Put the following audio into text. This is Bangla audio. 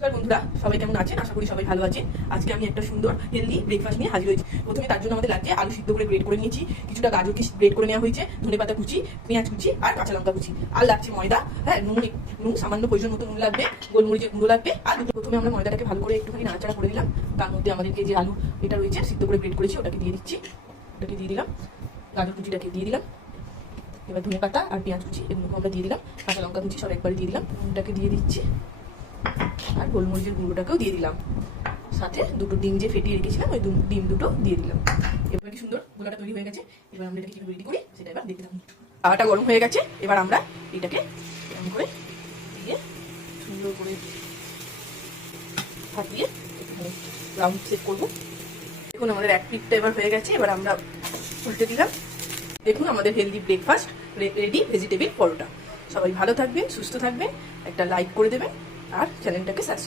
বন্ধুরা সবাই কেমন আছেন? আশা করি সবাই ভালো আছেন। আজকে আমি একটা সুন্দর হেলদি ব্রেকফাস্ট নিয়ে হাজির হয়েছি। প্রথমে তার জন্য আমাদের লাগছে আলু সিদ্ধ করে গ্রেট করে নিয়েছি, কিছুটা গাজরকে গ্রেট করে নেওয়া হয়েছে, ধনেপাতা কুচি, পেঁয়াজ কুচি আর কাঁচা লঙ্কা কুচি, আর লাগছে ময়দা, হ্যাঁ নুন সামান্য প্রয়োজন মতো নুন লাগবে, গোলমরিচের গুঁড়ো লাগবে। আর প্রথমে আমরা ময়দাটাকে ভালো করে একটুখানি নাড়াচাড়া করে দিলাম। তার মধ্যে আমাদেরকে যে আলু এটা রয়েছে সিদ্ধ করে গ্রেট করেছি ওটাকে দিয়ে দিচ্ছি, ওটাকে দিয়ে দিলাম, গাজর কুচিটাকে দিয়ে দিলাম, এবার ধনেপাতা আর পেঁয়াজ কুচি এগুলোকে আমরা দিয়ে দিলাম, কাঁচা লঙ্কা কুচি সব একবারে দিয়ে দিলাম, নুনটাকে দিয়ে দিচ্ছি আর গোলমরিচের গুঁড়োটাকেও দিয়ে দিলাম, সাথে দুটো ডিম যে ফেটিয়ে রেখেছিলাম ওই ডিম দুটো দিয়ে দিলাম। এবার কি সুন্দর গোলাটা তৈরি হয়ে গেছে। এবার আমরা এটাকে কিভাবে রেডি করি সেটা এবার দেখতে থাকুন। তাওয়াটা গরম হয়ে গেছে, এবার আমরা এটাকে এরকম করে দিয়ে সুন্দর করে হাত দিয়ে রাউন্ড সেট করবো। দেখুন আমাদের এক পিঠটা এবার হয়ে গেছে, এবার আমরা উল্টে দিলাম। দেখুন আমাদের হেলদি ব্রেকফাস্ট রেডি, ভেজিটেবিল পরোটা। সবাই ভালো থাকবেন, সুস্থ থাকবেন, একটা লাইক করে দেবেন আর চ্যানেলটাকে সাবস্ক্রাইব